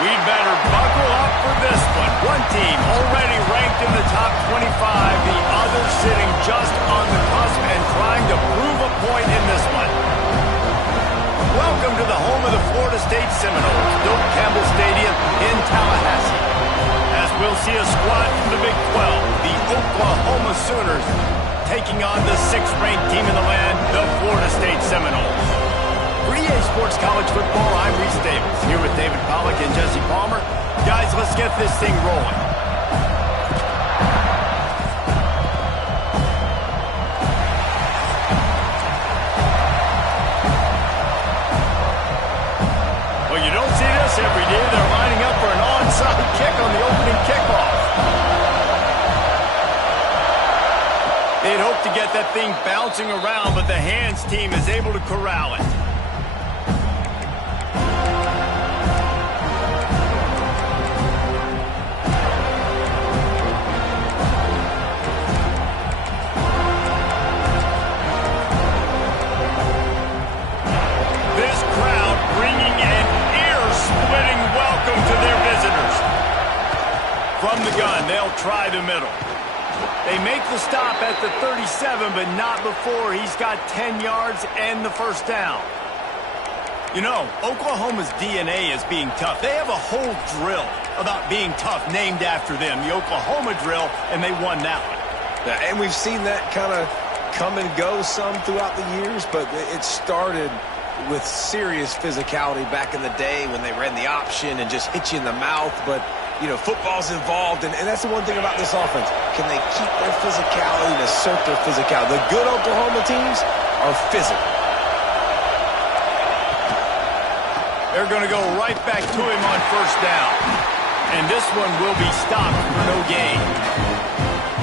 We'd better buckle up for this one. One team already ranked in the top 25, the other sitting just on the cusp and trying to prove a point in this one. Welcome to the home of the Florida State Seminoles, Doak Campbell Stadium in Tallahassee. As we'll see a squad from the Big 12, the Oklahoma Sooners, taking on the 6th-ranked team in the land, the Florida State Seminoles. For EA Sports College Football, I'm Reese Davis, here with David Pollack and Jesse Palmer. Guys, let's get this thing rolling. Well, you don't see this every day. They're lining up for an onside kick on the opening kickoff. They'd hope to get that thing bouncing around, but the hands team is able to corral it. From the gun, they'll try the middle. They make the stop at the 37, but not before he's got 10 yards and the first down. You know, Oklahoma's DNA is being tough. They have a whole drill about being tough named after them, the Oklahoma drill, and they won that one. Yeah, and we've seen that kind of come and go some throughout the years, but it started with serious physicality back in the day when they ran the option and just hit you in the mouth, but you know, football's involved, and that's the one thing about this offense. Can they keep their physicality and assert their physicality? The good Oklahoma teams are physical. They're going to go right back to him on first down. And this one will be stopped for no gain.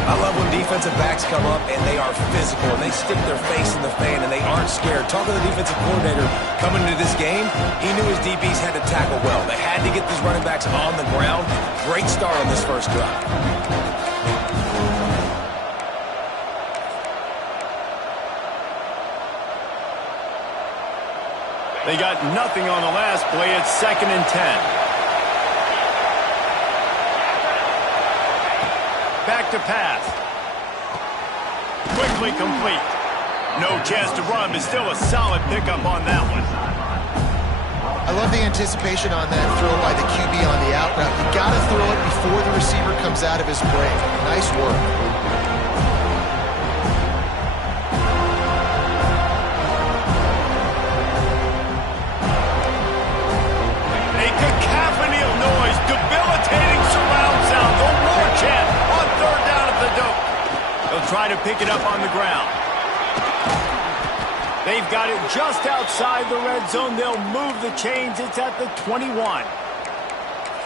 I love when defensive backs come up and they are physical and they stick their face in the fan and they aren't scared. Talking to the defensive coordinator coming into this game, he knew his DBs had to tackle well. They had to get these running backs on the ground. Great start on this first drive. They got nothing on the last play. It's 2nd and 10. Back to pass. Quickly complete. No chance to run, but still a solid pickup on that one. I love the anticipation on that throw by the QB on the out route. You got to throw it before the receiver comes out of his break. Nice work. A cacophony of noise, debilitating surround sound. The war chant on 3rd down at the Doak. They'll try to pick it up on the ground. They've got it just outside the red zone. They'll move the chains. It's at the 21.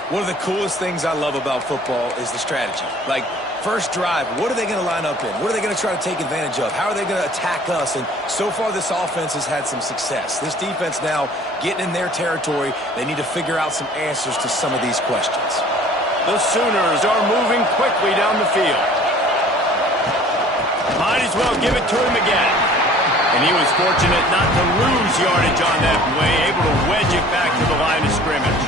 One of the coolest things I love about football is the strategy. Like, first drive, what are they going to line up in? What are they going to try to take advantage of? How are they going to attack us? And so far, this offense has had some success. This defense now getting in their territory. They need to figure out some answers to some of these questions. The Sooners are moving quickly down the field. Might as well give it to him again. And he was fortunate not to lose yardage on that play, able to wedge it back to the line of scrimmage.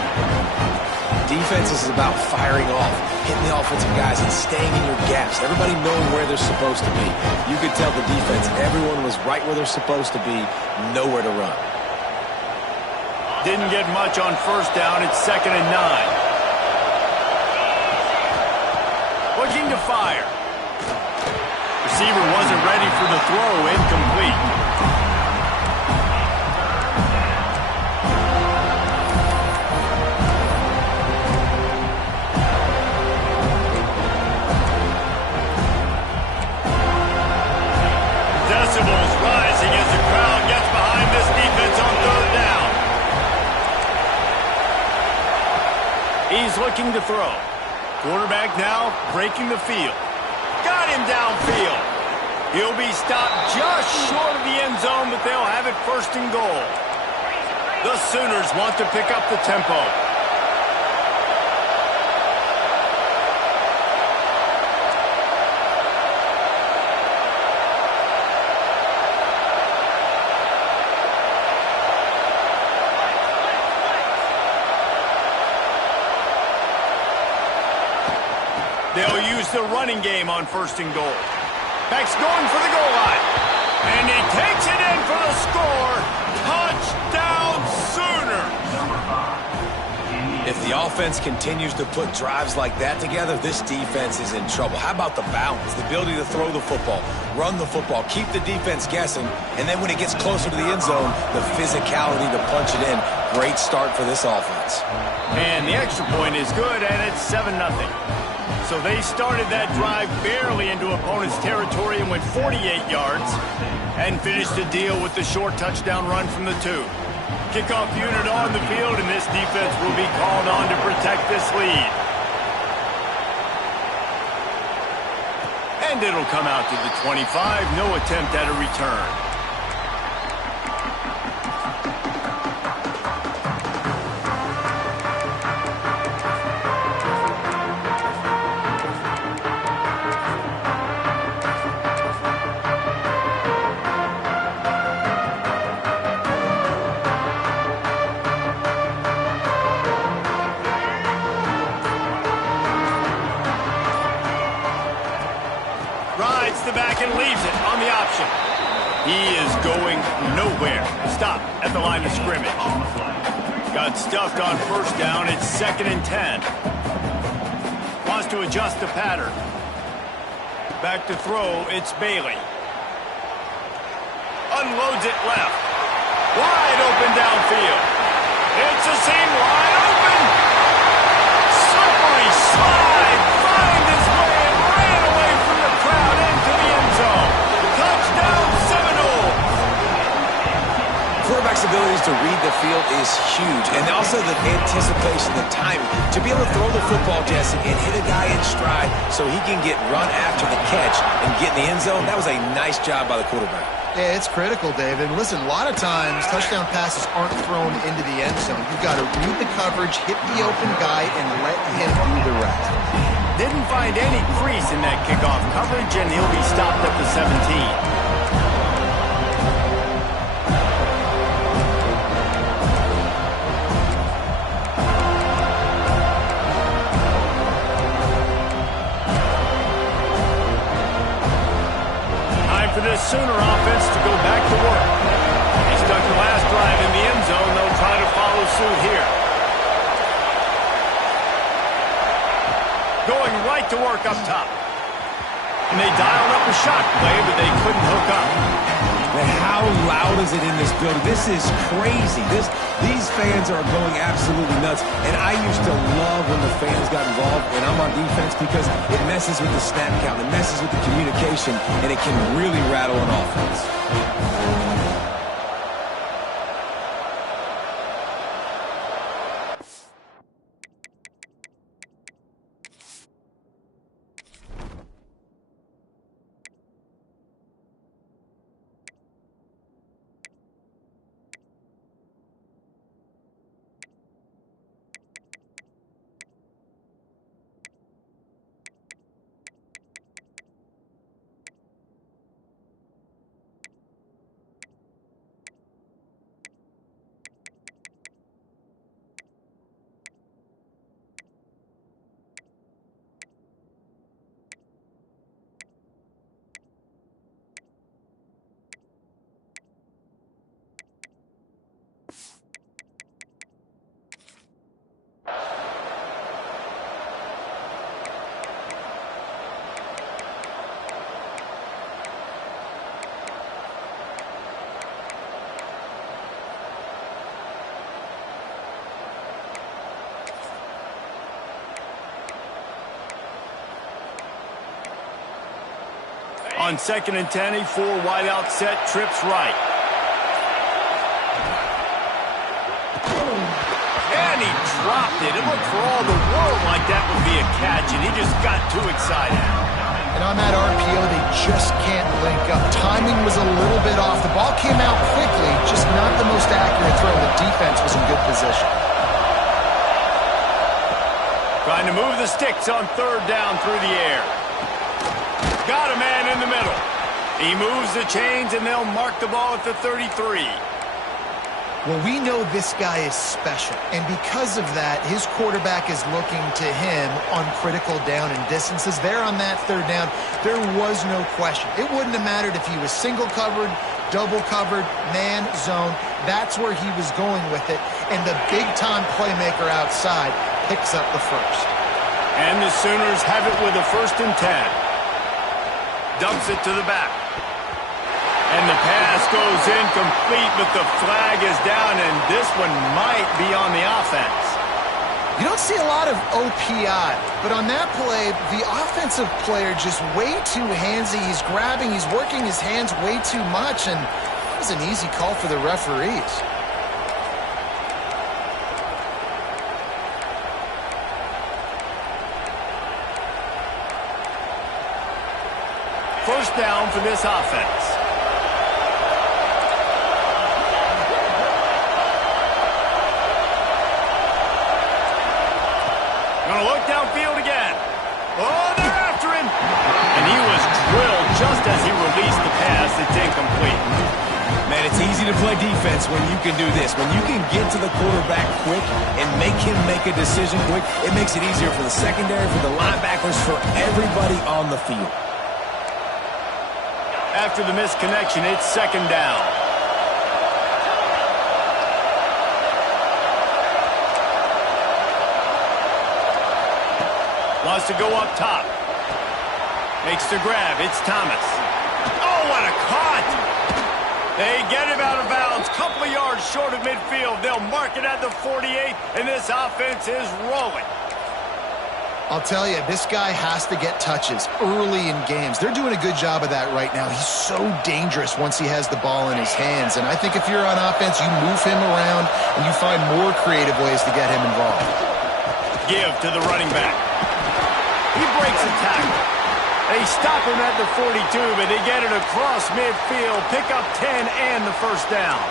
Defense is about firing off, hitting the offensive guys, and staying in your gaps. Everybody knowing where they're supposed to be. You could tell the defense, everyone was right where they're supposed to be, nowhere to run. Didn't get much on first down. It's 2nd and 9. Looking to fire. Receiver wasn't ready for the throw. Incomplete. Decibels rising as the crowd gets behind this defense on 3rd down. He's looking to throw. Quarterback now breaking the field. Got him downfield. He'll be stopped just short of the end zone, but they'll have it 1st and goal. The Sooners want to pick up the tempo. They'll use the running game on 1st and goal. Beck's going for the goal line. And he takes it in for the score. Touchdown Sooners! If the offense continues to put drives like that together, this defense is in trouble. How about the balance, the ability to throw the football, run the football, keep the defense guessing, and then when it gets closer to the end zone, the physicality to punch it in. Great start for this offense. And the extra point is good, and it's 7-0. So they started that drive barely into opponent's territory and went 48 yards and finished the deal with the short touchdown run from the 2. Kickoff unit on the field, and this defense will be called on to protect this lead. And it'll come out to the 25. No attempt at a return. The back and leaves it on the option. He is going nowhere. Stop at the line of scrimmage. Got stuffed on 1st down. It's 2nd and 10. Wants to adjust the pattern. Back to throw. It's Bailey. Unloads it left. Wide open downfield. It's a seam wide open. Slippery slide. Find his way and ran away from the crowd into the end zone. Touchdown Seminole. Quarterback's abilities to read the field is huge, and also the anticipation, the timing. To be able to throw the football, Jesse, and hit a guy in stride so he can get run after the catch and get in the end zone, that was a nice job by the quarterback. Yeah, it's critical, David. And listen, a lot of times touchdown passes aren't thrown into the end zone. You've got to read the coverage, hit the open guy, and let him do the rest. Didn't find any crease in that kickoff coverage, and he'll be stopped at the 17. For this Sooner offense to go back to work. He stuck the last drive in the end zone. They'll try to follow suit here. Going right to work up top. And they dialed up a shot play, but they couldn't hook up. Man, how loud is it in this building? This is crazy. These fans are going absolutely nuts. And I used to love when the fans got involved when I'm on defense because it messes with the snap count, it messes with the communication, and it can really rattle an offense. On 2nd and 10, a 4 wide out set, trips right. And he dropped it. It looked for all the world like that would be a catch, and he just got too excited. And on that RPO, they just can't link up. Timing was a little bit off. The ball came out quickly, just not the most accurate throw. The defense was in good position. Trying to move the sticks on 3rd down through the air. Got a man in the middle. He moves the chains, and they'll mark the ball at the 33. Well, we know this guy is special, and because of that, his quarterback is looking to him on critical down and distances. There on that third down, there was no question. It wouldn't have mattered if he was single covered, double covered, man, zone. That's where he was going with it, and the big-time playmaker outside picks up the first. And the Sooners have it with a 1st and 10. Dumps it to the back. And the pass goes incomplete, but the flag is down, and this one might be on the offense. You don't see a lot of OPI, but on that play, the offensive player just way too handsy. He's grabbing, he's working his hands way too much, and it was an easy call for the referees. First down for this offense. Gonna look downfield again. Oh, they're after him. And he was drilled just as he released the pass. It's incomplete. Man, it's easy to play defense when you can do this. When you can get to the quarterback quick and make him make a decision quick, it makes it easier for the secondary, for the linebackers, for everybody on the field. After the missed connection, it's 2nd down. Wants to go up top. Makes the grab. It's Thomas. Oh, what a cut! They get him out of bounds. Couple of yards short of midfield. They'll mark it at the 48, and this offense is rolling. I'll tell you, this guy has to get touches early in games. They're doing a good job of that right now. He's so dangerous once he has the ball in his hands. And I think if you're on offense, you move him around and you find more creative ways to get him involved. Give to the running back. He breaks a tackle. They stop him at the 42, but they get it across midfield. Pick up 10 and the 1st down.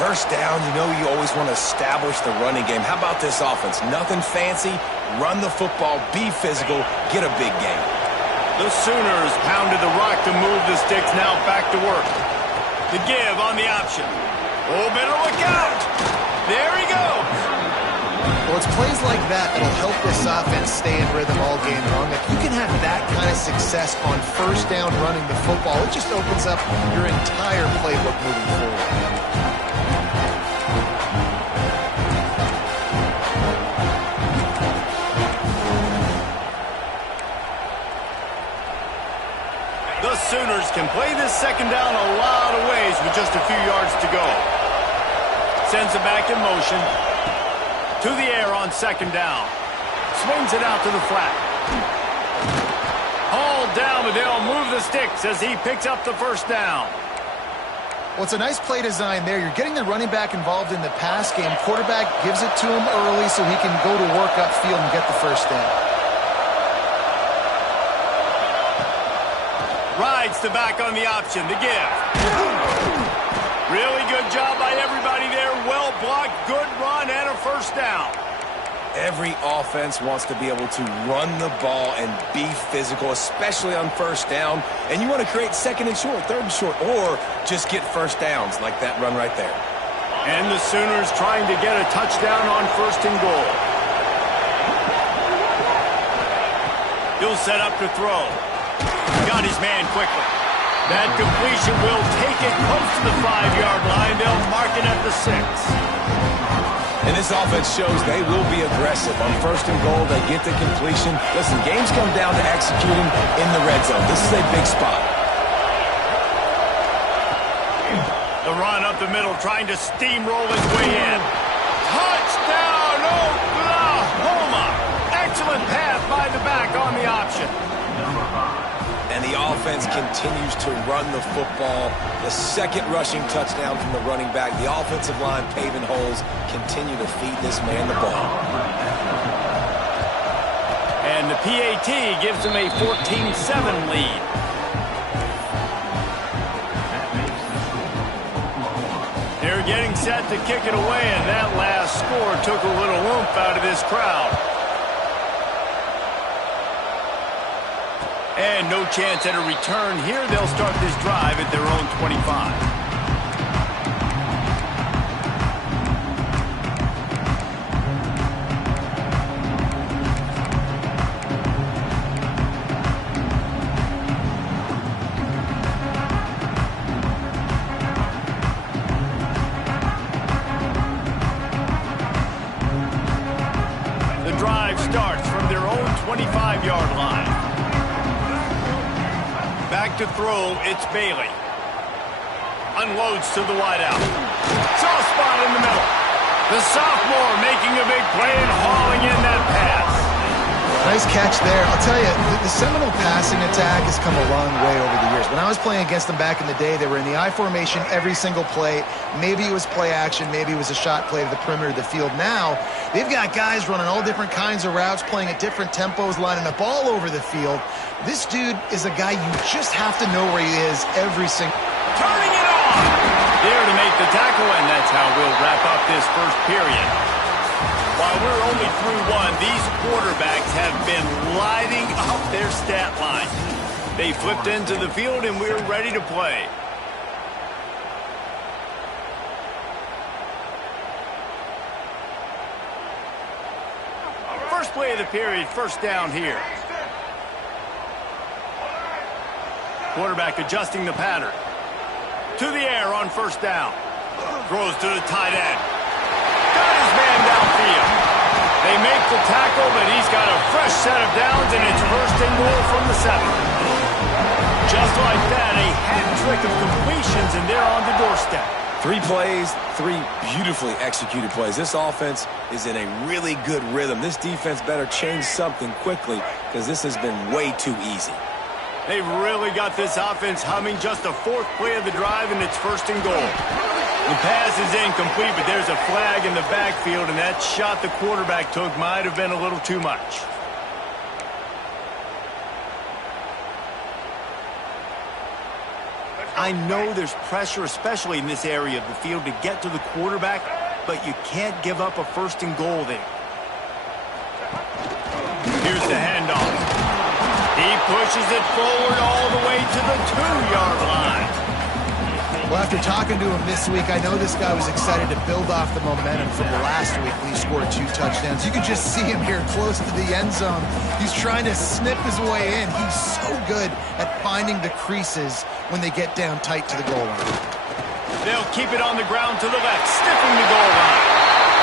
First down, you know you always want to establish the running game. How about this offense? Nothing fancy. Run the football, be physical, get a big gain. The Sooners pounded the rock to move the sticks, now back to work. The give on the option. Oh, better look out. There he goes. Well, it's plays like that that'll help this offense stay in rhythm all game long. If you can have that kind of success on 1st down running the football, it just opens up your entire playbook moving forward. The Sooners can play this 2nd down a lot of ways with just a few yards to go. Sends it back in motion. To the air on 2nd down. Swings it out to the flat. Hauled down, but they'll move the sticks as he picks up the 1st down. Well, it's a nice play design there. You're getting the running back involved in the pass game. Quarterback gives it to him early so he can go to work upfield and get the 1st down. Rides the back on the option. The give. Really good job by everybody there. Well blocked, good run, and a 1st down. Every offense wants to be able to run the ball and be physical, especially on 1st down. And you want to create 2nd and short, 3rd and short, or just get 1st downs like that run right there. And the Sooners trying to get a touchdown on 1st and goal. He'll set up to throw. Got his man quickly. That completion will take it close to the 5-yard line. They'll mark it at the 6. And this offense shows they will be aggressive. On 1st and goal, they get the completion. Listen, games come down to executing in the red zone. This is a big spot. The run up the middle, trying to steamroll his way in. Touchdown, Oklahoma! Excellent pass by the back on the option. And the offense continues to run the football. The 2nd rushing touchdown from the running back. The offensive line paving holes. Continue to feed this man the ball. And the PAT gives him a 14-7 lead. They're getting set to kick it away, and that last score took a little oomph out of this crowd. And no chance at a return here. They'll start this drive at their own 25. starts from their own 25-yard line. Back to throw, it's Bailey. Unloads to the wideout. Soft spot in the middle. The sophomore making a big play and hauling in that pass. Nice catch there. I'll tell you, the Seminole passing attack has come a long way over the years. When I was playing against them back in the day, they were in the I formation every single play. Maybe it was play action. Maybe it was a shot play to the perimeter of the field. Now, they've got guys running all different kinds of routes, playing at different tempos, lining up all over the field. This dude is a guy you just have to know where he is every single... Turning it on! There to make the tackle, and that's how we'll wrap up this first period. While we're only through one, these quarterbacks have been lighting up their stat line. They flipped into the field, and we're ready to play. First play of the period, first down here. Quarterback adjusting the pattern. To the air on first down. Throws to the tight end. Got his man downfield. They make the tackle, but he's got a fresh set of downs, and it's first and goal from the 7. Just like that, a hat trick of completions, and they're on the doorstep. 3 plays, 3 beautifully executed plays. This offense is in a really good rhythm. This defense better change something quickly because this has been way too easy. They've really got this offense humming. Just a 4th play of the drive, and it's first and goal. The pass is incomplete, but there's a flag in the backfield, and that shot the quarterback took might have been a little too much. I know there's pressure, especially in this area of the field, to get to the quarterback, but you can't give up a first and goal there. Here's the handoff. He pushes it forward all the way to the 2-yard line. Well, after talking to him this week, I know this guy was excited to build off the momentum from last week when he scored 2 touchdowns. You can just see him here close to the end zone. He's trying to snip his way in. He's so good at finding the creases when they get down tight to the goal line. They'll keep it on the ground to the left, sniffing the goal line.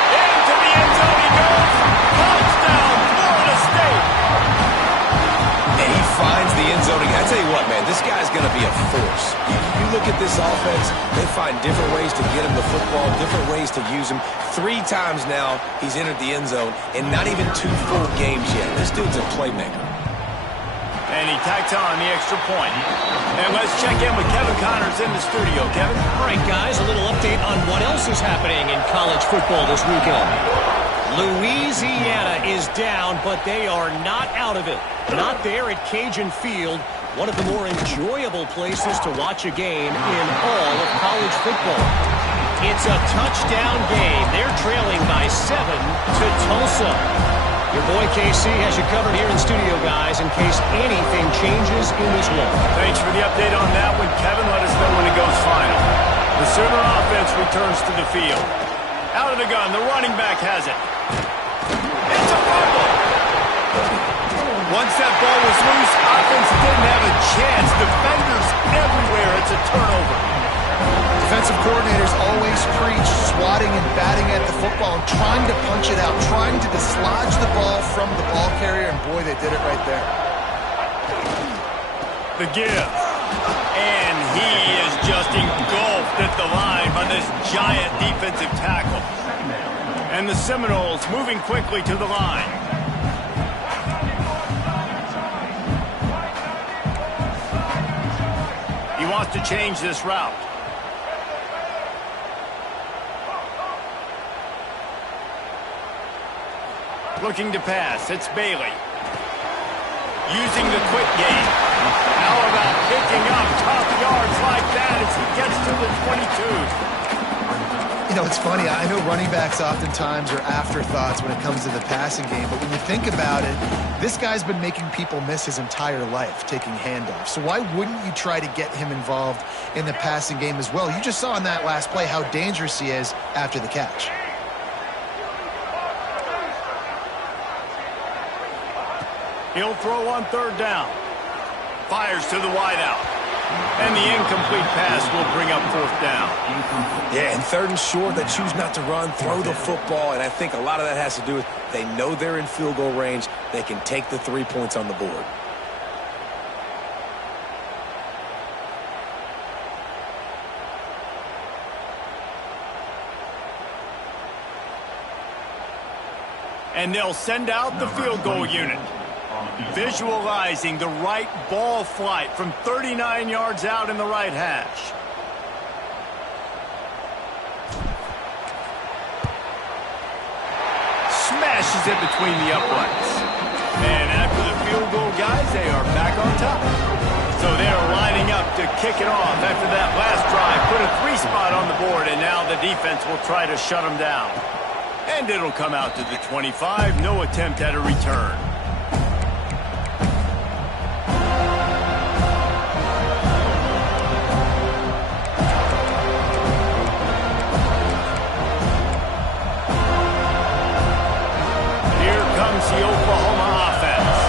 Into the end zone he goes. Touchdown, Florida State. And he finds the end zone. I tell you what, man, this guy's going to be a force. You look at this offense, they find different ways to get him the football, different ways to use him. 3 times now he's entered the end zone, and not even 2 full games yet. This dude's a playmaker. And he tacks on the extra point. And let's check in with Kevin Connors in the studio. Kevin? All right, guys, a little update on what else is happening in college football this weekend. Louisiana is down, but they are not out of it. Not there at Cajun Field, one of the more enjoyable places to watch a game in all of college football. It's a touchdown game. They're trailing by 7 to Tulsa. Your boy KC has you covered here in studio, guys, in case anything changes in this one. Thanks for the update on that one, Kevin. Let us know when it goes final. The Sooner offense returns to the field. Out of the gun, the running back has it. It's a fumble. Once that ball was loose, offense didn't have a chance. Defenders everywhere. It's a turnover. Defensive coordinators always preach swatting and batting at the football and trying to punch it out, trying to dislodge the ball from the ball carrier, and boy, they did it right there. The give. And he is just engulfed at the line by this giant defensive tackle. And the Seminoles moving quickly to the line. He wants to change this route. Looking to pass. It's Bailey. Using the quick game. How about picking up tough yards like that as he gets to the 22? You know, it's funny. I know running backs oftentimes are afterthoughts when it comes to the passing game, but when you think about it, this guy's been making people miss his entire life taking handoffs. So why wouldn't you try to get him involved in the passing game as well? You just saw in that last play how dangerous he is after the catch. He'll throw on 3rd down. Fires to the wideout. And the incomplete pass will bring up fourth down. Yeah, and third and short, they choose not to run, throw the football, and I think a lot of that has to do with they know they're in field goal range. They can take the 3 points on the board. And they'll send out the field goal unit. Visualizing the right ball flight from 39 yards out in the right hash. Smashes it between the uprights. And after the field goal, guys, they are back on top. So they are lining up to kick it off after that last drive. Put a 3 spot on the board, and now the defense will try to shut them down. And it'll come out to the 25. No attempt at a return. The Oklahoma offense.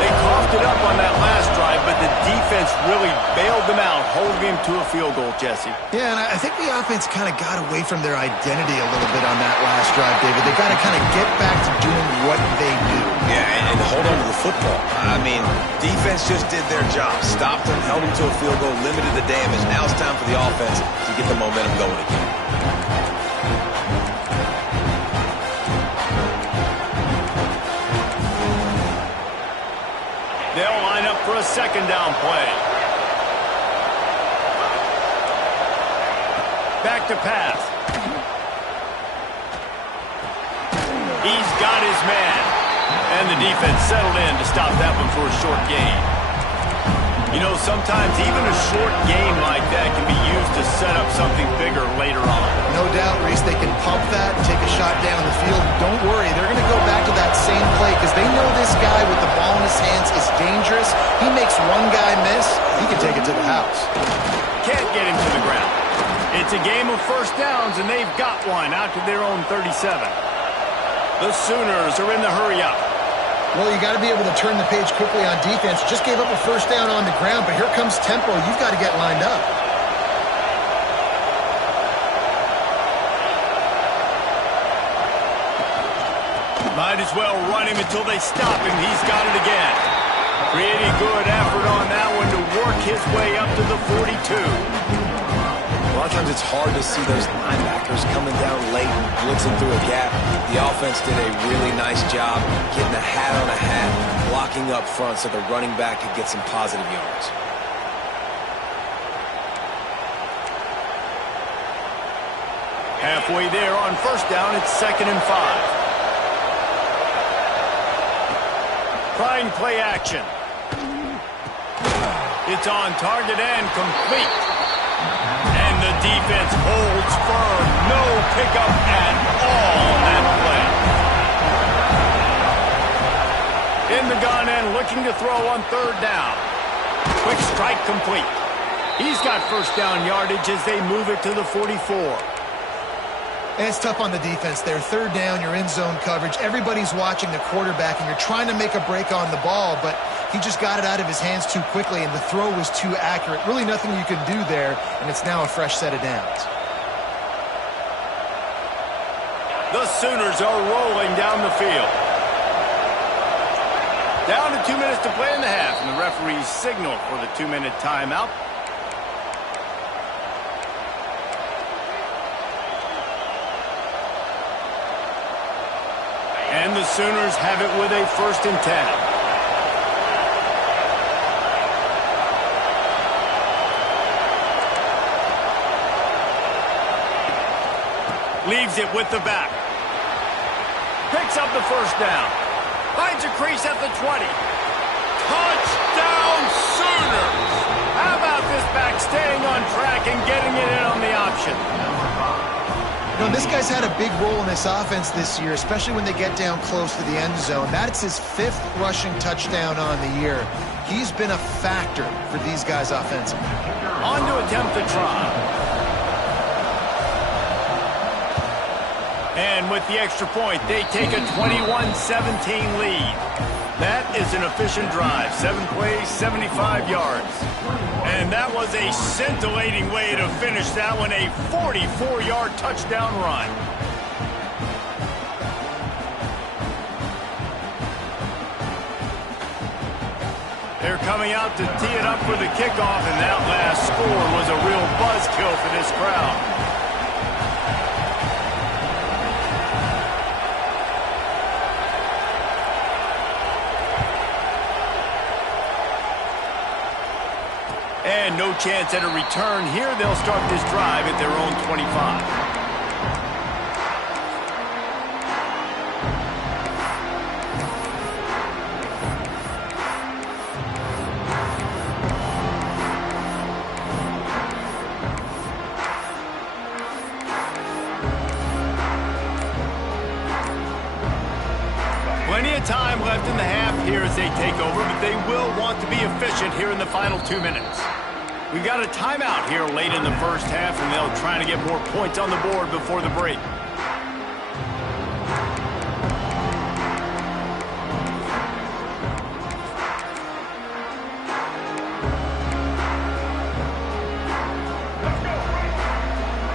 They coughed it up on that last drive, but the defense really bailed them out, holding him to a field goal, Jesse. Yeah, and I think the offense kind of got away from their identity a little bit on that last drive, David. They got to kind of get back to doing what they do. Yeah, and hold on to the football. I mean, defense just did their job. Stopped them, held them to a field goal, limited the damage. Now it's time for the offense to get the momentum going again. They'll line up for a second down play. Back to pass. He's got his man. And the defense settled in to stop that one for a short gain. You know, sometimes even a short gain like that can be used to set up something bigger later on. No doubt, Reese, they can pump that and take a shot down the field. Don't worry, they're going to go back to that same play because they know this guy with the ball in his hands is dangerous. He makes one guy miss, he can take it to the house. Can't get him to the ground. It's a game of first downs, and they've got one out to their own 37. The Sooners are in the hurry-up. Well, you got to be able to turn the page quickly on defense. Just gave up a first down on the ground, but here comes tempo. You've got to get lined up. Might as well run him until they stop him. He's got it again. Pretty good effort on that one to work his way up to the 42. A lot of times it's hard to see those linebackers coming down late and blitzing through a gap. The offense did a really nice job getting a hat on a hat, blocking up front so the running back could get some positive yards. Halfway there on first down, it's 2nd and 5. Trying play action. It's on target and complete. And the defense holds firm. No pickup at all on that play. In the gun and looking to throw on third down. Quick strike complete. He's got first down yardage as they move it to the 44. And it's tough on the defense there. Third down, you're in zone coverage. Everybody's watching the quarterback, and you're trying to make a break on the ball, but he just got it out of his hands too quickly, and the throw was too accurate. Really nothing you can do there, and it's now a fresh set of downs. The Sooners are rolling down the field. Down to 2 minutes to play in the half, and the referees signal for the 2-minute timeout. And the Sooners have it with a 1st and 10. Leaves it with the back. Picks up the first down. Finds a crease at the 20. Touchdown Sooners! How about this back staying on track and getting it in on the option? You know, this guy's had a big role in this offense this year, especially when they get down close to the end zone. That's his 5th rushing touchdown on the year. He's been a factor for these guys offensively. On to attempt the try. And with the extra point, they take a 21-17 lead. That is an efficient drive. 7 plays, 75 yards. And that was a scintillating way to finish that one, a 44-yard touchdown run. They're coming out to tee it up for the kickoff, and that last score was a real buzzkill for this crowd. And no chance at a return here. They'll start this drive at their own 25. Plenty of time left in the half here as they take over, but they will want to be efficient here in the final 2 minutes. We've got a timeout here late in the first half, and they'll try to get more points on the board before the break.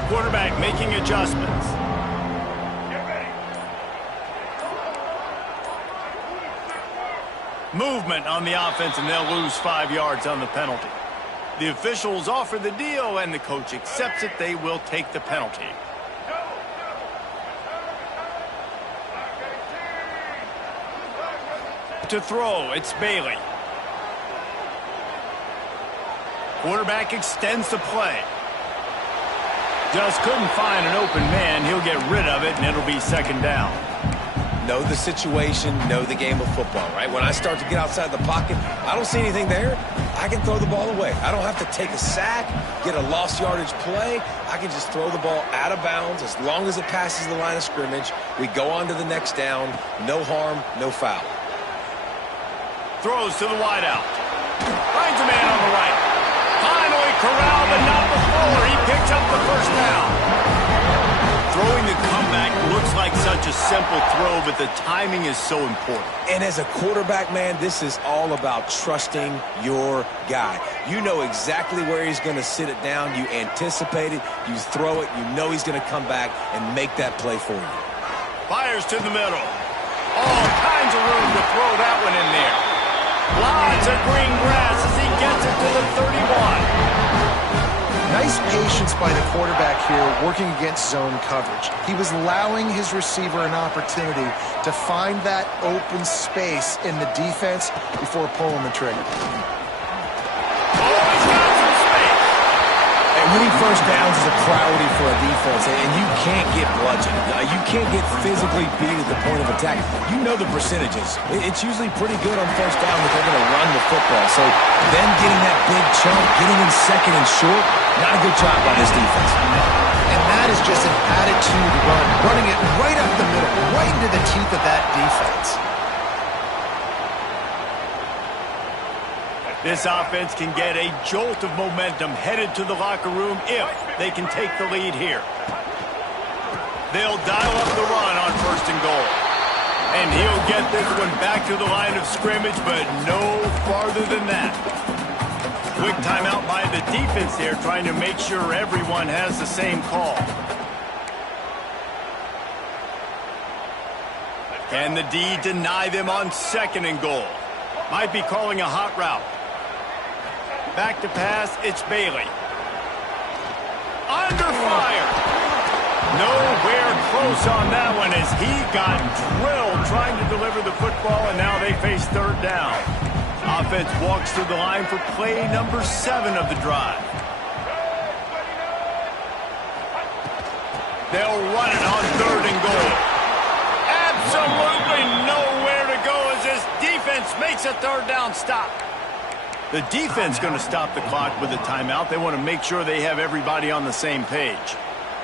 Quarterback making adjustments. Movement on the offense, and they'll lose 5 yards on the penalty. The officials offer the deal, and the coach accepts it. They will take the penalty. To throw, it's Bailey. Quarterback extends the play. Just couldn't find an open man. He'll get rid of it, and it'll be second down. Know the situation, know the game of football, right? When I start to get outside the pocket, I don't see anything there, I can throw the ball away. I don't have to take a sack, get a lost yardage play. I can just throw the ball out of bounds. As long as it passes the line of scrimmage, we go on to the next down. No harm, no foul. Throws to the wideout. Finds a man on the right. Finally corralled, but not before. He picks up the first down. Throwing the comeback looks like such a simple throw, but the timing is so important. And as a quarterback, man, this is all about trusting your guy. You know exactly where he's going to sit it down. You anticipate it. You throw it. You know he's going to come back and make that play for you. Fires to the middle. All kinds of room to throw that one in there. Lots of green grass as he gets it to the 31. Nice patience by the quarterback here working against zone coverage. He was allowing his receiver an opportunity to find that open space in the defense before pulling the trigger. Winning first downs is a priority for a defense, and you can't get bludgeoned. You can't get physically beat at the point of attack. You know the percentages. It's usually pretty good on first down that they're going to run the football. So then getting that big chunk, getting in second and short, not a good job by this defense. And that is just an attitude run, running it right up the middle, right into the teeth of that defense. This offense can get a jolt of momentum headed to the locker room if they can take the lead here. They'll dial up the run on first and goal. And he'll get this one back to the line of scrimmage, but no farther than that. Quick timeout by the defense there, trying to make sure everyone has the same call. Can the D deny them on second and goal? Might be calling a hot route. Back to pass, it's Bailey. Under fire. Nowhere close on that one as he got drilled trying to deliver the football, and now they face third down. Offense walks to the line for play number 7 of the drive. They'll run it on third and goal. Absolutely nowhere to go as this defense makes a third down stop. The defense going to stop the clock with a timeout. They want to make sure they have everybody on the same page.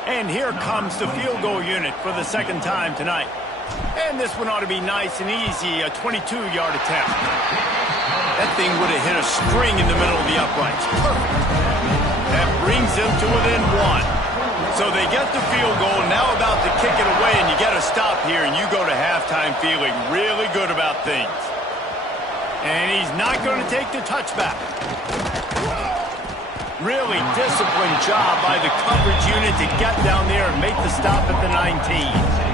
And here comes the field goal unit for the second time tonight. And this one ought to be nice and easy, a 22-yard attempt. That thing would have hit a string in the middle of the uprights. Perfect. That brings them to within 1. So they get the field goal, now about to kick it away, and you get a stop here, and you go to halftime feeling really good about things. And he's not going to take the touchback. Really disciplined job by the coverage unit to get down there and make the stop at the 19.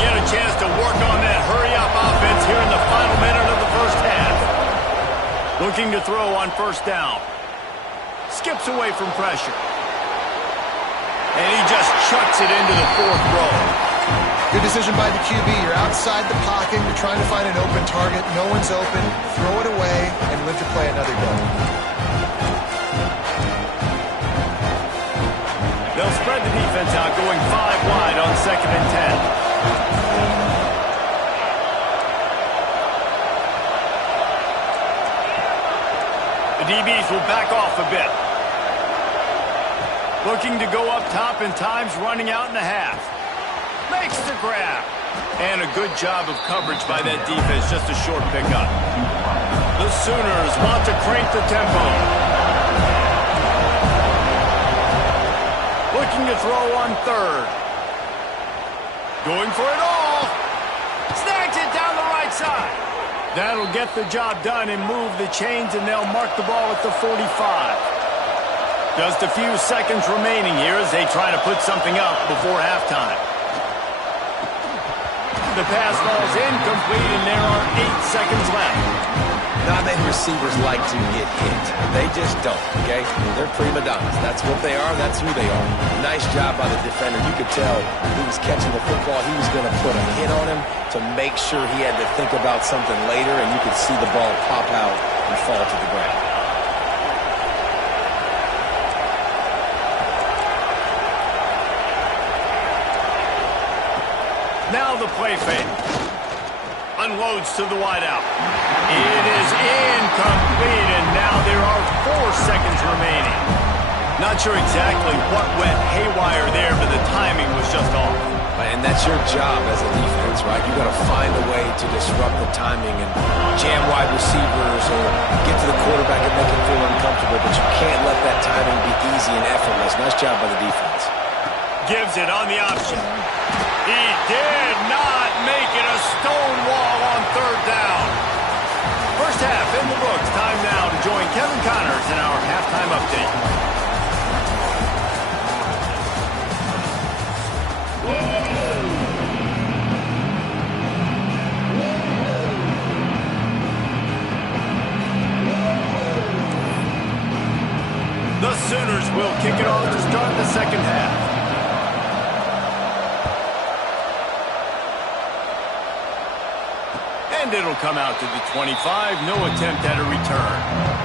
Get a chance to work on that hurry-up offense here in the final minute of the first half. Looking to throw on first down. Skips away from pressure. And he just chucks it into the fourth row. Good decision by the QB. You're outside the pocket. You're trying to find an open target. No one's open. Throw it away and live to play another game. They'll spread the defense out, going 5 wide on 2nd and 10. The DBs will back off a bit. Looking to go up top, and time's running out in the half. Makes the grab. And a good job of coverage by that defense, just a short pickup. The Sooners want to crank the tempo. Looking to throw on 3rd. Going for it all. Snags it down the right side. That'll get the job done and move the chains, and they'll mark the ball at the 45. Just a few seconds remaining here as they try to put something up before halftime. The pass ball's incomplete, and there are 8 seconds left. Not many receivers like to get hit. They just don't, okay? They're prima donnas. That's what they are. That's who they are. Nice job by the defender. You could tell he was catching the football. He was going to put a hit on him to make sure he had to think about something later, and you could see the ball pop out and fall to the ground. Now the play fake. Unloads to the wideout. It is incomplete, and now there are 4 seconds remaining. Not sure exactly what went haywire there, but the timing was just off. And that's your job as a defense, right? You've got to find a way to disrupt the timing and jam wide receivers or get to the quarterback and make him feel uncomfortable, but you can't let that timing be easy and effortless. Nice job by the defense. Gives it on the option. He did not make it a stone wall on 3rd down. First half in the books. Time now to join Kevin Connors in our halftime update. The Sooners will kick it off to start the second half. And it'll come out to the 25. No attempt at a return.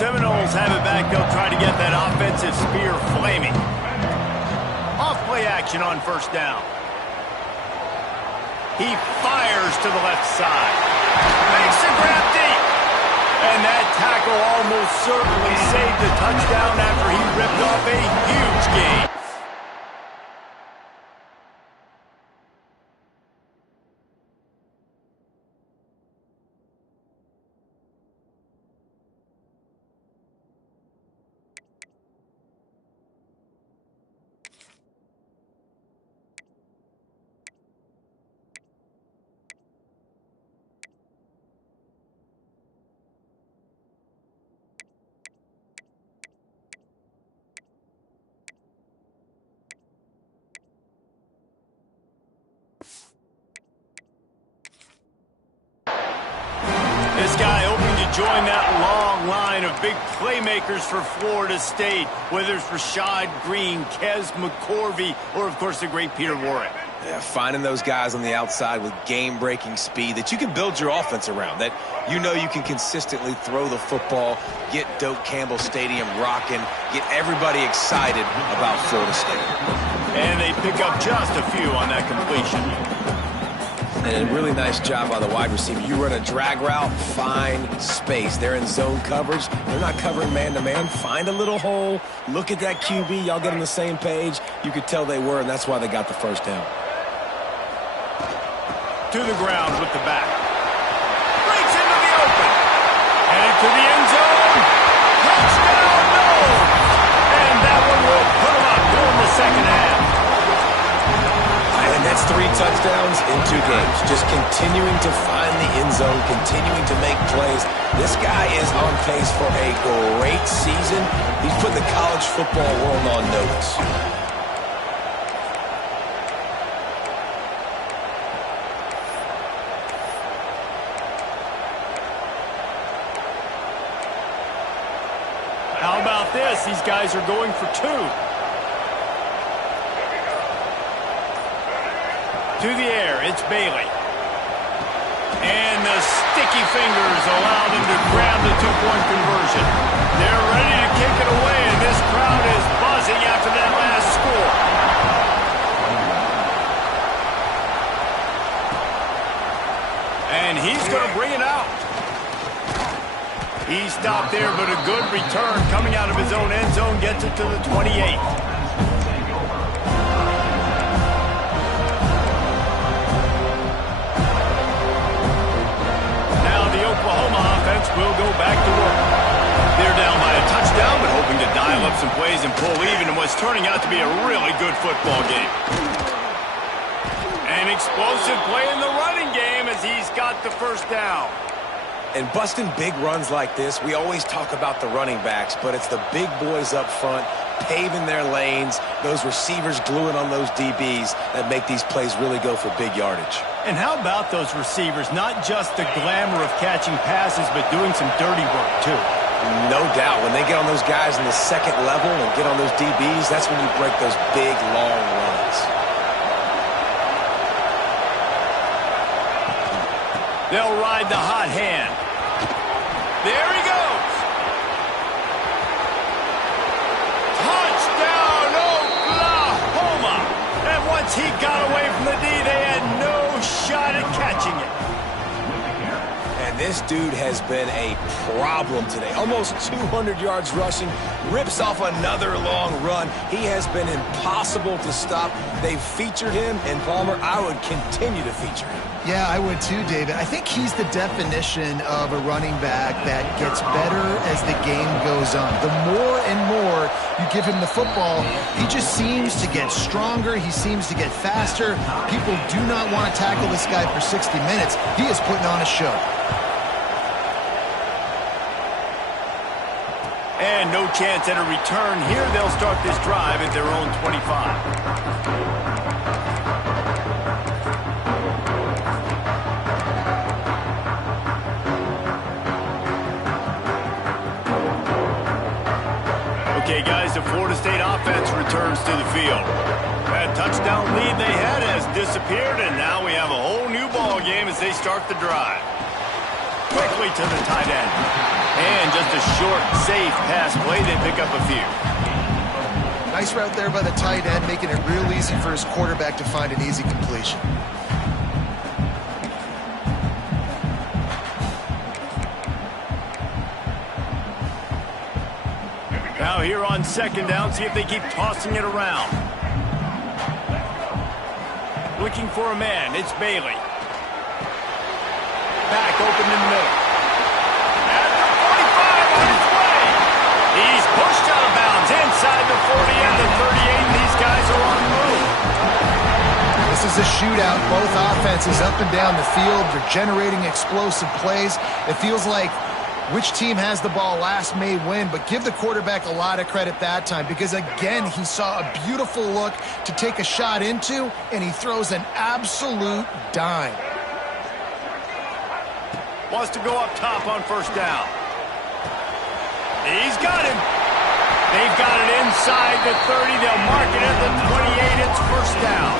Seminoles have it back. They'll try to get that offensive spear flaming. Off play action on first down. He fires to the left side. Makes the grab deep. And that tackle almost certainly saved the touchdown after he ripped off a huge gain. This guy hoping to join that long line of big playmakers for Florida State, whether it's Rashad Green, Kez McCorvey, or, of course, the great Peter Warrick. Yeah, finding those guys on the outside with game-breaking speed that you can build your offense around, that you know you can consistently throw the football, get Doak Campbell Stadium rocking, get everybody excited about Florida State. And they pick up just a few on that completion. And a really nice job by the wide receiver. You run a drag route, find space. They're in zone coverage. They're not covering man-to-man. Find a little hole. Look at that QB. Y'all get on the same page. You could tell they were, and that's why they got the first down. To the ground with the back. Breaks into the open. Headed to the end zone. Touchdown, no! And that one will put him up during the second half. And that's 3 touchdowns in 2 games. Just continuing to find the end zone, continuing to make plays. This guy is on pace for a great season. He's put the college football world on notice. How about this? These guys are going for 2. To the air, it's Bailey. And the sticky fingers allow them to grab the 2-point conversion. They're ready to kick it away, and this crowd is buzzing after that last score. And he's going to bring it out. He stopped there, but a good return coming out of his own end zone gets it to the 28. Oklahoma offense will go back to work. They're down by a touchdown, but hoping to dial up some plays and pull even in what's turning out to be a really good football game. An explosive play in the running game as he's got the first down. And busting big runs like this, we always talk about the running backs, but it's the big boys up front paving their lanes, those receivers gluing on those DBs that make these plays really go for big yardage. And how about those receivers? Not just the glamour of catching passes, but doing some dirty work, too. No doubt. When they get on those guys in the second level and get on those DBs, that's when you break those big, long runs. They'll ride the hot hand. There he goes. Touchdown, Oklahoma. And once he got away from the D, they had no shot at catching it. And this dude has been a problem today. Almost 200 yards rushing, rips off another long run. He has been impossible to stop. They've featured him, and Palmer, I would continue to feature him. Yeah, I would too, David. I think he's the definition of a running back that gets better as the game goes on. The more and more you give him the football, he just seems to get stronger. He seems to get faster. People do not want to tackle this guy for 60 minutes. He is putting on a show. And no chance at a return here. They'll start this drive at their own 25. Okay, guys, the Florida State offense returns to the field. That touchdown lead they had has disappeared, and now we have a whole new ball game as they start the drive. Quickly to the tight end. And just a short, safe pass play. They pick up a few. Nice route there by the tight end, making it real easy for his quarterback to find an easy completion. Now here on second down, see if they keep tossing it around. Looking for a man, it's Bailey. Back open in the middle. At the 45 on his way. He's pushed out of bounds inside the 40 and the 38. These guys are on the move. This is a shootout. Both offenses up and down the field. They're generating explosive plays. It feels like which team has the ball last may win, but give the quarterback a lot of credit that time because, again, he saw a beautiful look to take a shot into, and he throws an absolute dime. Wants to go up top on first down. He's got him. They've got it inside the 30. They'll mark it at the 28. It's first down.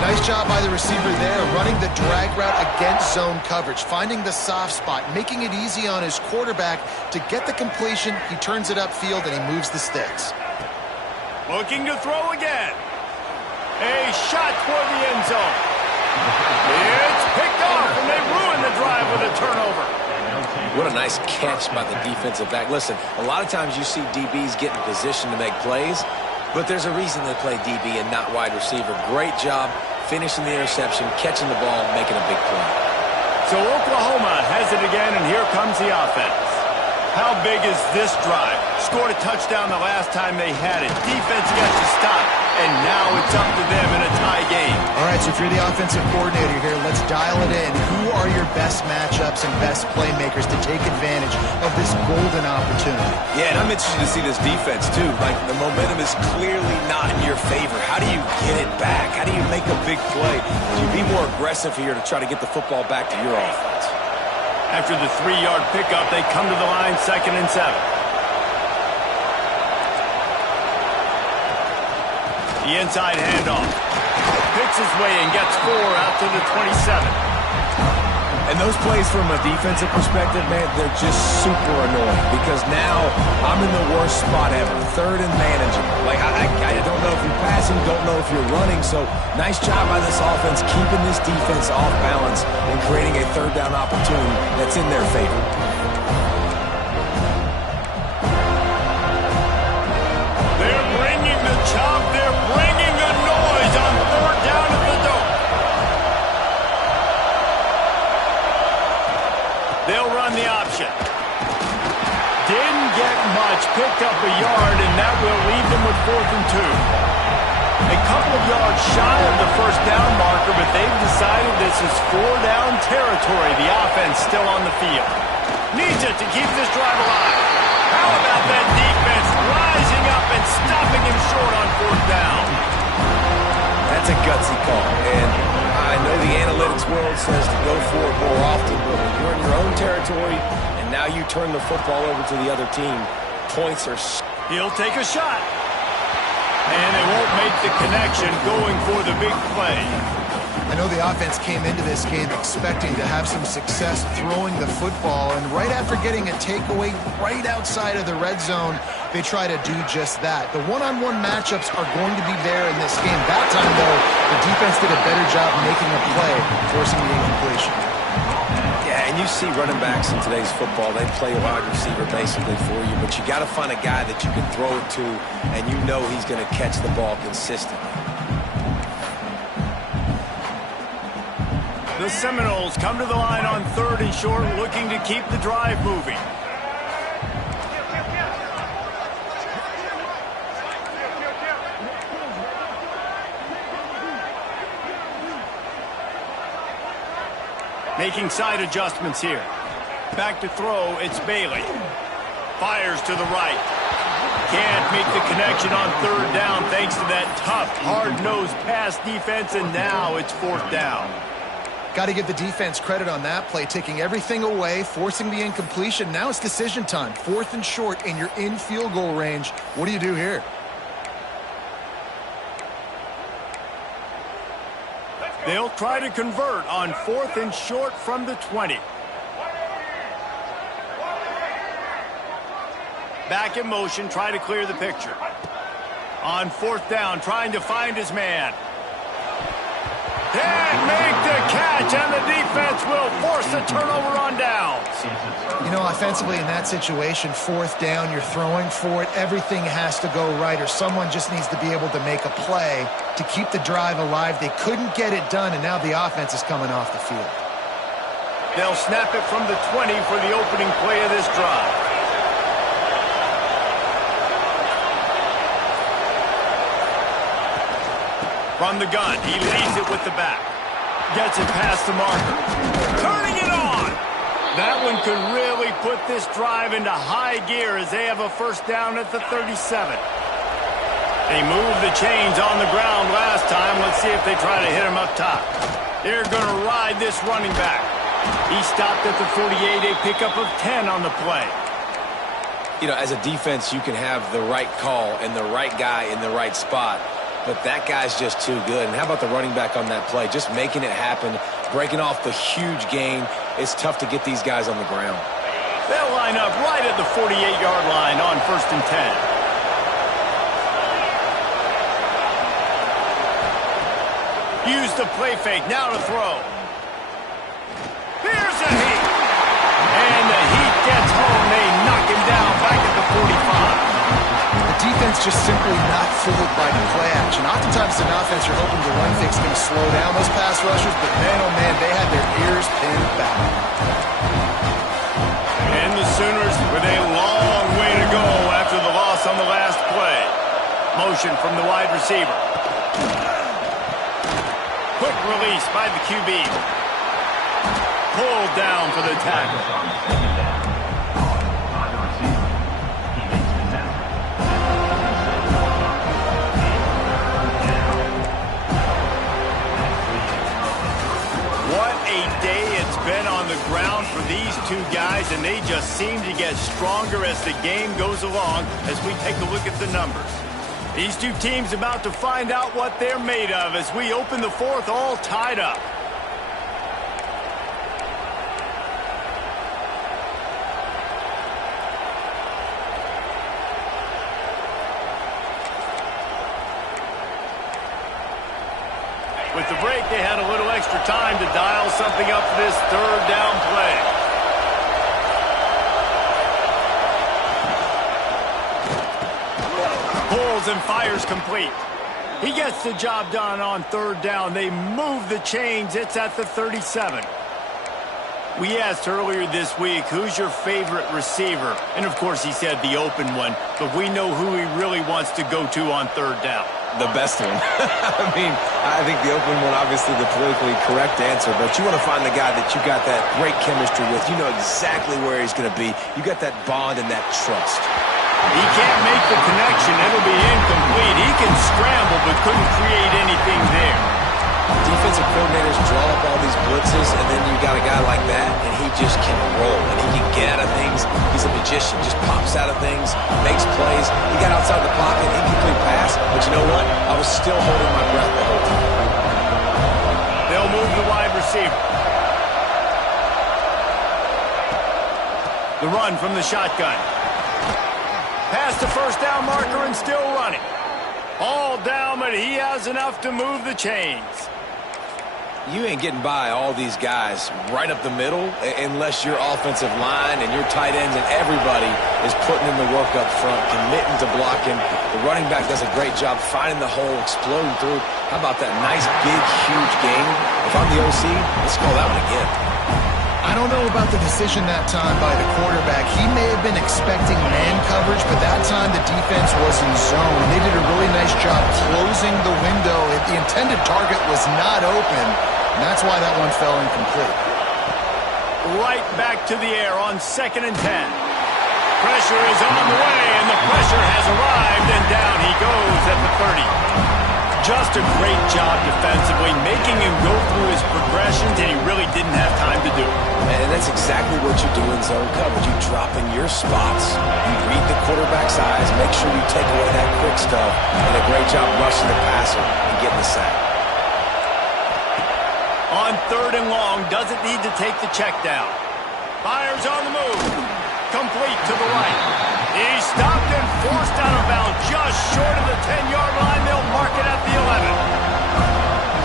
Nice job by the receiver there, running the drag route against zone coverage, finding the soft spot, making it easy on his quarterback to get the completion. He turns it upfield, and he moves the sticks. Looking to throw again. A shot toward the end zone. It's picked off, and they ruin the drive with a turnover. What a nice catch by the defensive back. Listen, a lot of times you see DBs get in position to make plays, but there's a reason they play DB and not wide receiver. Great job finishing the interception, catching the ball, making a big play. So Oklahoma has it again, and here comes the offense. How big is this drive? Scored a touchdown the last time they had it. Defense got to stop, and now it's up to them in a tie game. All right, so if you're the offensive coordinator here, let's dial it in. Who are your best matchups and best playmakers to take advantage of this golden opportunity? Yeah, and I'm interested to see this defense, too. Like, the momentum is clearly not in your favor. How do you get it back? How do you make a big play? Do you be more aggressive here to try to get the football back to your offense? After the 3-yard pickup, they come to the line, 2nd and 7. The inside handoff. Picks his way and gets 4 out to the 27. And those plays from a defensive perspective, man, they're just super annoying because now I'm in the worst spot ever. 3rd and manageable. Like, I don't know if you're passing, don't know if you're running. So nice job by this offense keeping this defense off balance and creating a 3rd down opportunity that's in their favor. They're bringing the chop. They're bringing the noise on 3rd down at the dome. They'll run the option. Didn't get much. Picked up a yard, and that will leave them with 4th and 2. A couple of yards shy of the 1st down marker, but they've decided this is 4-down territory. The offense still on the field. Needs it to keep this drive alive. How about that defense rising up and stopping him short on 4th down? That's a gutsy call. And I know the analytics world says to go for it more often, but when you're in your own territory and now you turn the football over to the other team, points are... He'll take a shot. And they won't make the connection going for the big play. I know the offense came into this game expecting to have some success throwing the football, and right after getting a takeaway right outside of the red zone, they try to do just that. The one-on-one matchups are going to be there in this game. That time, though, the defense did a better job making a play, forcing the incompletion. Yeah, and you see running backs in today's football, they play a wide receiver basically for you, but you got to find a guy that you can throw it to, and you know he's going to catch the ball consistently. The Seminoles come to the line on 3rd and short, looking to keep the drive moving. Making side adjustments here. Back to throw, it's Bailey. Fires to the right. Can't make the connection on 3rd down thanks to that tough, hard-nosed pass defense, and now it's 4th down. Got to give the defense credit on that play, taking everything away, forcing the incompletion. Now it's decision time. 4th and short, and you're in field goal range. What do you do here? They'll try to convert on 4th and short from the 20. Back in motion, try to clear the picture. On 4th down, trying to find his man. Can't make the catch, and the defense will force the turnover on downs. You know, offensively in that situation, 4th down, you're throwing for it. Everything has to go right, or someone just needs to be able to make a play to keep the drive alive. They couldn't get it done, and now the offense is coming off the field. They'll snap it from the 20 for the opening play of this drive. From the gun, he leads it with the back. Gets it past the marker. Turning it on! That one could really put this drive into high gear as they have a 1st down at the 37. They moved the chains on the ground last time. Let's see if they try to hit him up top. They're going to ride this running back. He stopped at the 48, a pickup of 10 on the play. You know, as a defense, you can have the right call and the right guy in the right spot. but that guy's just too good. And how about the running back on that play? Just making it happen, breaking off the huge gain. It's tough to get these guys on the ground. They'll line up right at the 48-yard line on 1st and 10. Use the play fake, now to throw. Here's a heat. And the heat gets home. They knock him down back at the 45. The defense just simply not fooled by the play action. Oftentimes as an offense, you're hoping the run fix is going to slow down those pass rushers, but man, oh man, they had their ears pinned back. And the Sooners with a long way to go after the loss on the last play. Motion from the wide receiver. Quick release by the QB. Pulled down for the tackle. What a day it's been on the ground for these two guys, and they just seem to get stronger as the game goes along as we take a look at the numbers. These two teams about to find out what they're made of as we open the fourth all tied up. With the break, they had a little extra time to dial something up for this third down play. Pulls and fires complete. He gets the job done on third down. They move the chains. It's at the 37. We asked earlier this week, who's your favorite receiver? And, of course, he said the open one. But we know who he really wants to go to on third down. The best one. I mean, I think the open one, obviously the politically correct answer, but you want to find the guy that you got that great chemistry with. You know exactly where he's going to be. You got that bond and that trust. He can't make the connection. It'll be incomplete. He can scramble, but couldn't create anything there. Defensive coordinators draw up all these blitzes, and then you got a guy like that, and he just can roll, and he can get out of things. He's a magician, just pops out of things, makes plays. He got outside the pocket, incomplete pass, but you know what? I was still holding my breath the whole time. They'll move the wide receiver. The run from the shotgun. Past the first down marker and still running. All down, but he has enough to move the chains. You ain't getting by all these guys right up the middle unless your offensive line and your tight ends and everybody is putting in the work up front, committing to blocking. The running back does a great job finding the hole, exploding through. How about that nice, big, huge gain? If I'm the OC, let's call that one again. I don't know about the decision that time by the quarterback. He may have been expecting man coverage, but that time the defense was in zone. They did a really nice job closing the window. The intended target was not open, and that's why that one fell incomplete. Right back to the air on 2nd and 10. Pressure is on the way, and the pressure has arrived, and down he goes at the 30. Just a great job defensively, making him go through his progressions, and he really didn't have time to do it. And that's exactly what you do in zone coverage. You drop in your spots, you read the quarterback's eyes, make sure you take away that quick stuff, and a great job rushing the passer and getting the sack. On 3rd and long, doesn't need to take the check down. Fires on the move. Complete to the right. He's stopped and forced out of bounds just short of the 10-yard line. They'll mark it at the 11.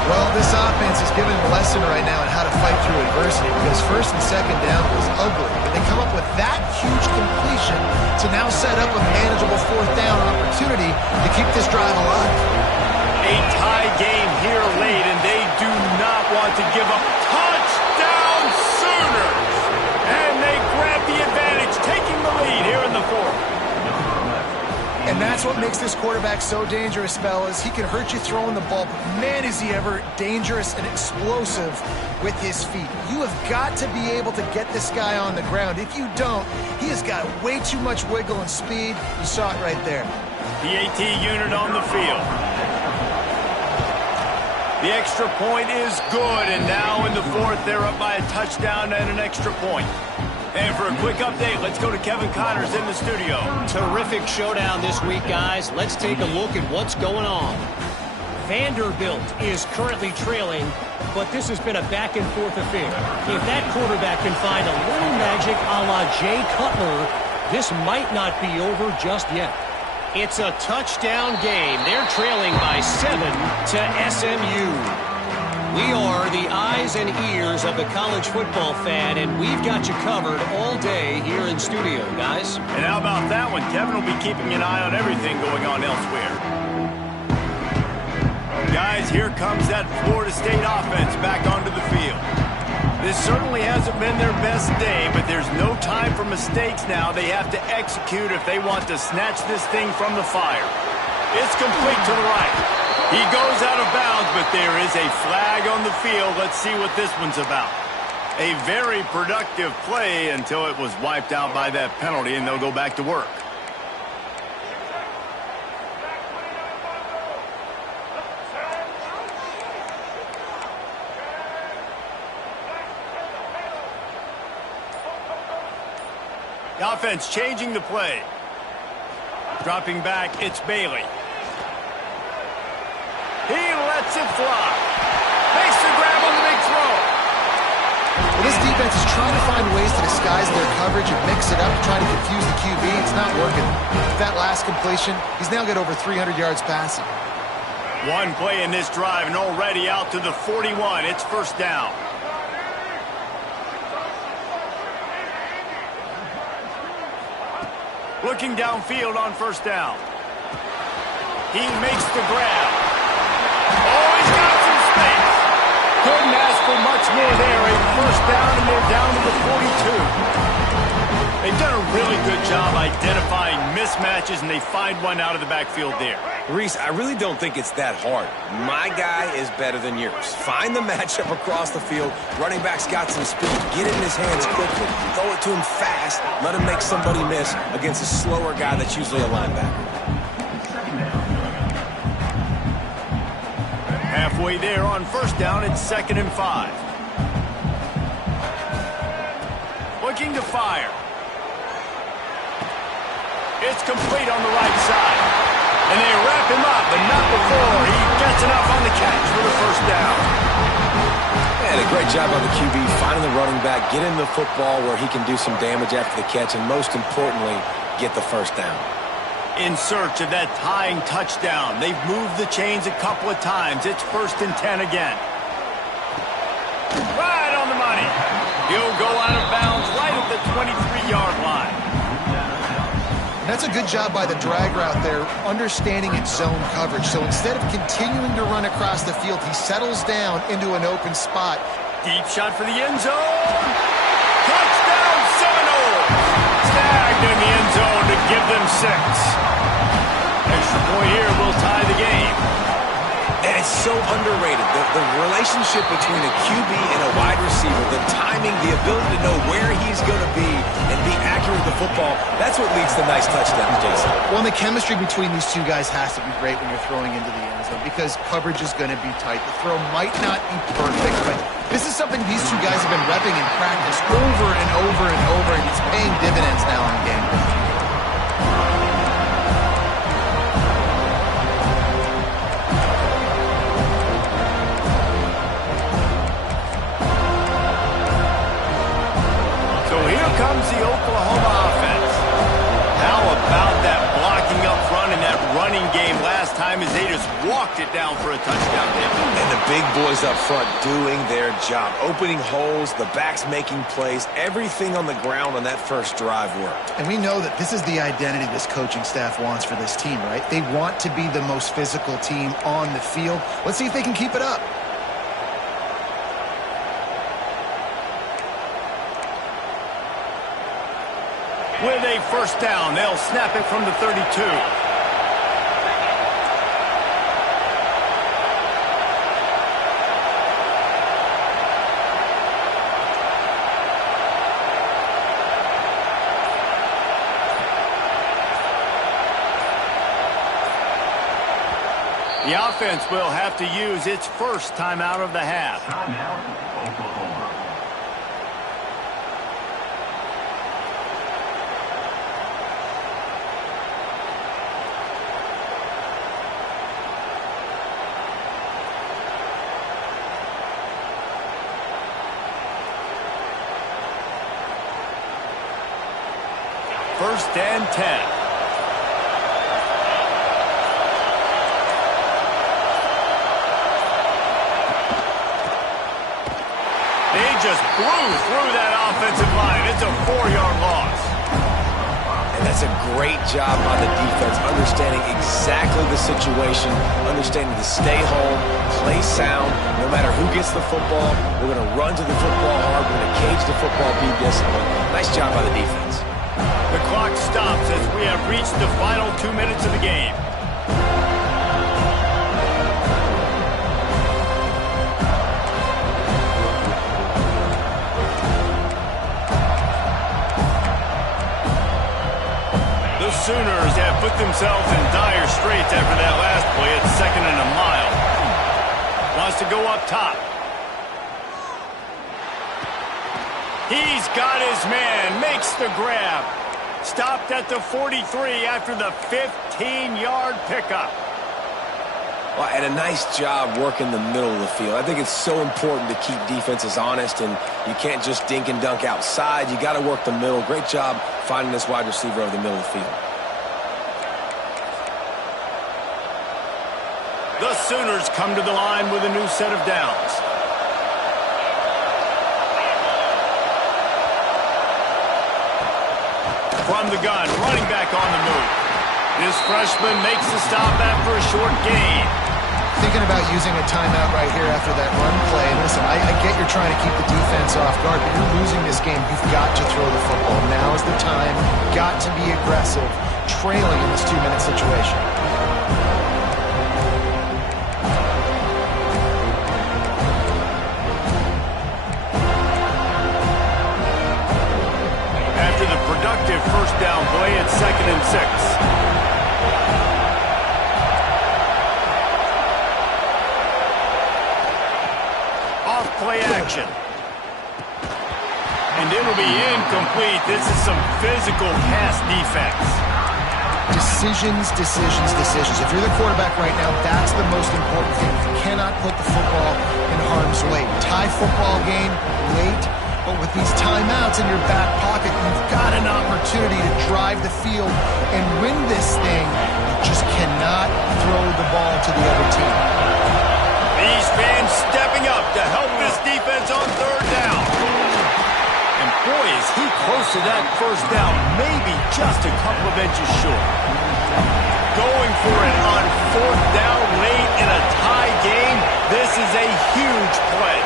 Well, this offense is giving a lesson right now on how to fight through adversity because 1st and 2nd down was ugly. But they come up with that huge completion to now set up a manageable 4th down opportunity to keep this drive alive. A tie game here late, and they do not want to give up. Touchdown Sooners! And they grab the advantage, taking the lead here in the 4th. And that's what makes this quarterback so dangerous, fellas. He can hurt you throwing the ball, but man, is he ever dangerous and explosive with his feet. You have got to be able to get this guy on the ground. If you don't, he has got way too much wiggle and speed. You saw it right there. The AT unit on the field. The extra point is good, and now in the 4th, they're up by a touchdown and an extra point. And for a quick update, let's go to Kevin Connors in the studio. Terrific showdown this week, guys. Let's take a look at what's going on. Vanderbilt is currently trailing, but this has been a back-and-forth affair. If that quarterback can find a little magic a la Jay Cutler, this might not be over just yet. It's a touchdown game. They're trailing by 7 to SMU. We are the eyes and ears of the college football fan, and we've got you covered all day here in studio, guys. And how about that one? Kevin will be keeping an eye on everything going on elsewhere. Guys, here comes that Florida State offense back onto the field. This certainly hasn't been their best day, but there's no time for mistakes now. They have to execute if they want to snatch this thing from the fire. It's complete to the right. He goes out of bounds, but there is a flag on the field. Let's see what this one's about. A very productive play until it was wiped out by that penalty, and they'll go back to work. The offense changing the play. Dropping back, it's Bailey. He lets it fly. Makes the grab on the big throw. Well, this defense is trying to find ways to disguise their coverage and mix it up, trying to confuse the QB. It's not working. With that last completion, he's now got over 300 yards passing. One play in this drive and already out to the 41. It's first down. Looking downfield on first down. He makes the grab. Oh, he's got some space. Couldn't ask for much more there. A first down, and they're down to the 42. They've done a really good job identifying mismatches, and they find one out of the backfield there. Reese, I really don't think it's that hard. My guy is better than yours. Find the matchup across the field. Running back's got some speed. Get it in his hands quickly. Throw it to him fast. Let him make somebody miss against a slower guy that's usually a linebacker. Halfway there on first down, it's 2nd and 5. Looking to fire. It's complete on the right side. And they wrap him up, but not before he gets enough on the catch for the first down. And a great job on the QB, finding the running back, get him the football where he can do some damage after the catch, and most importantly, get the first down. In search of that tying touchdown. They've moved the chains a couple of times. It's 1st and 10 again. Right on the money. He'll go out of bounds right at the 23-yard line. That's a good job by the drag route there, understanding its zone coverage. So instead of continuing to run across the field, he settles down into an open spot. Deep shot for the end zone. Touchdown, Seminoles. Snagged in the end zone to give them 6. Extra point here will tie the game. And it's so underrated. The relationship between a QB and a wide receiver, the timing, the ability to know where he's going to be and be accurate with the football, that's what leads to nice touchdowns, Jason. Well, and the chemistry between these two guys has to be great when you're throwing into the end zone because coverage is going to be tight. The throw might not be perfect, but this is something these two guys have been repping in practice over and over and over, and it's paying dividends now in game. Comes the Oklahoma offense. How about that blocking up front and that running game last time as they just walked it down for a touchdown. And the big boys up front doing their job. Opening holes, the backs making plays. Everything on the ground on that first drive worked. And we know that this is the identity this coaching staff wants for this team, right? They want to be the most physical team on the field. Let's see if they can keep it up. With a first down, they'll snap it from the 32. The offense will have to use its first timeout of the half. Timeout, Oklahoma. 1st and 10. They just blew through that offensive line. It's a 4-yard loss. And that's a great job by the defense, understanding exactly the situation, understanding to stay home, play sound. No matter who gets the football, we're going to run to the football hard. We're going to cage the football, be disciplined. Nice job by the defense. The clock stops as we have reached the final 2 minutes of the game. Sooners have put themselves in dire straits after that last play at 2nd and a mile. Wants to go up top. He's got his man, makes the grab. Stopped at the 43 after the 15-yard pickup. Well, and a nice job working the middle of the field. I think it's so important to keep defenses honest, and you can't just dink and dunk outside. You got to work the middle. Great job finding this wide receiver over the middle of the field. The Sooners come to the line with a new set of downs. From the gun, running back on the move. This freshman makes the stop after a short gain. Thinking about using a timeout right here after that run play. And listen, I get you're trying to keep the defense off guard, but you're losing this game. You've got to throw the football. Now is the time. Got to be aggressive, trailing in this 2-minute situation. After the productive first down play at 2nd and 6. Play action. And it'll be incomplete. This is some physical pass defense. Decisions. If you're the quarterback right now, that's the most important thing. You cannot put the football in harm's way. Tie football game late, but with these timeouts in your back pocket, you've got an opportunity to drive the field and win this thing. You just cannot throw the ball to the other team. These fans stepping up to help this defense on 3rd down. And boy, is he close to that first down, maybe just a couple of inches short. Going for it on 4th down late in a tie game. This is a huge play.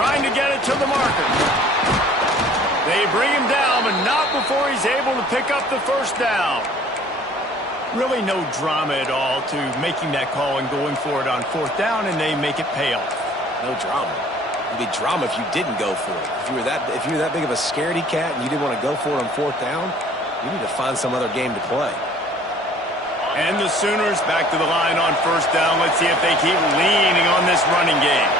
Trying to get it to the marker. They bring him down, but not before he's able to pick up the first down. Really no drama at all to making that call and going for it on 4th down, and they make it pay off. No drama. It'd be drama if you didn't go for it. If you were that big of a scaredy cat and you didn't want to go for it on 4th down, you need to find some other game to play. And the Sooners back to the line on 1st down. Let's see if they keep leaning on this running game.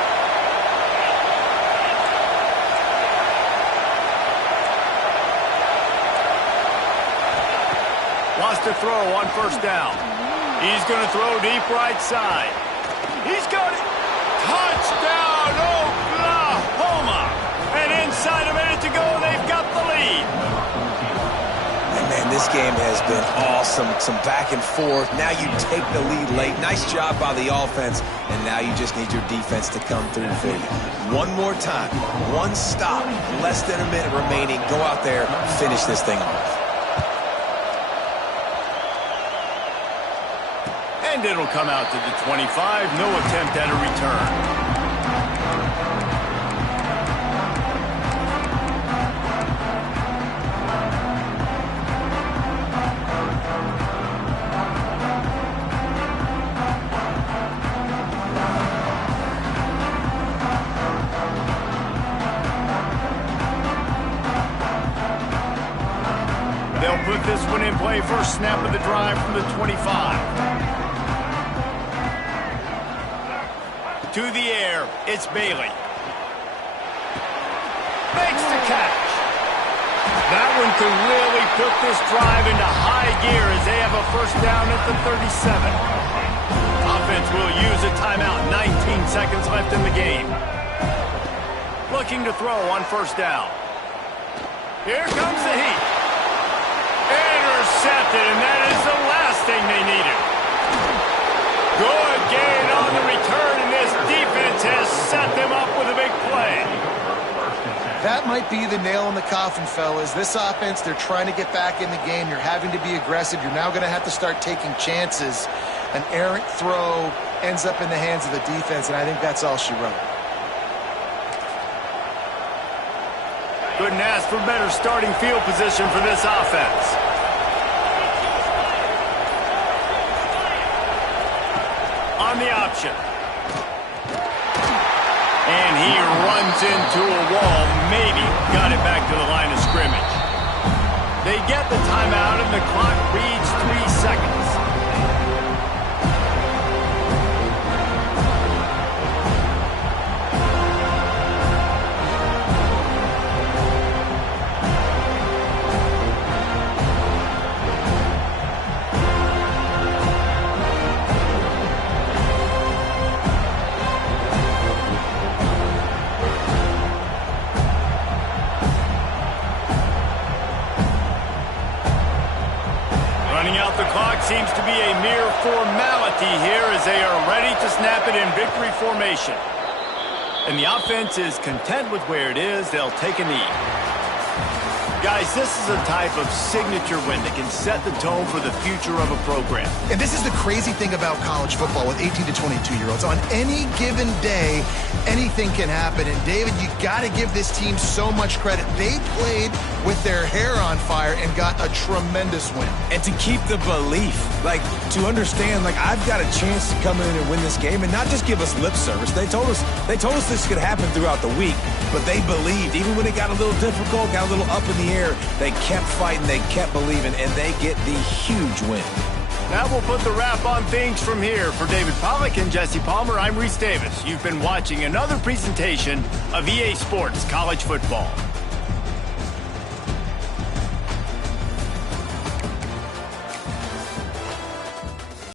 Wants to throw on 1st down. He's going to throw deep right side. He's got it. Touchdown, Oklahoma. And inside a minute to go, they've got the lead. And man, this game has been awesome. Some back and forth. Now you take the lead late. Nice job by the offense. And now you just need your defense to come through for you. One more time. One stop. Less than a minute remaining. Go out there, finish this thing off. And it'll come out to the 25. No attempt at a return. They'll put this one in play. First snap of the drive from the 25. To the air, it's Bailey. Makes the catch. That one could really put this drive into high gear as they have a first down at the 37. Offense will use a timeout. 19 seconds left in the game. Looking to throw on 1st down. Here comes the heat. might be the nail in the coffin, fellas. This offense, they're trying to get back in the game. You're having to be aggressive. You're now going to have to start taking chances. An errant throw ends up in the hands of the defense, and I think that's all she wrote. Couldn't ask for better starting field position for this offense. On the option. And he runs into a wall. Maybe got it back to the line of scrimmage. They get the timeout, and the clock reads 3 seconds. Running out the clock seems to be a mere formality here as they are ready to snap it in victory formation. And the offense is content with where it is. They'll take a knee. Guys, this is a type of signature win that can set the tone for the future of a program. And this is the crazy thing about college football with 18 to 22-year-olds. On any given day, anything can happen. And, David, you got to give this team so much credit. They played with their hair on fire and got a tremendous win. And to keep the belief, to understand, I've got a chance to come in and win this game and not just give us lip service. They told us this could happen throughout the week, but they believed. Even when it got a little difficult, got a little up in the air, they kept fighting, they kept believing, and they get the huge win. That will put the wrap on things from here. For David Pollack and Jesse Palmer, I'm Reese Davis. You've been watching another presentation of EA Sports College Football.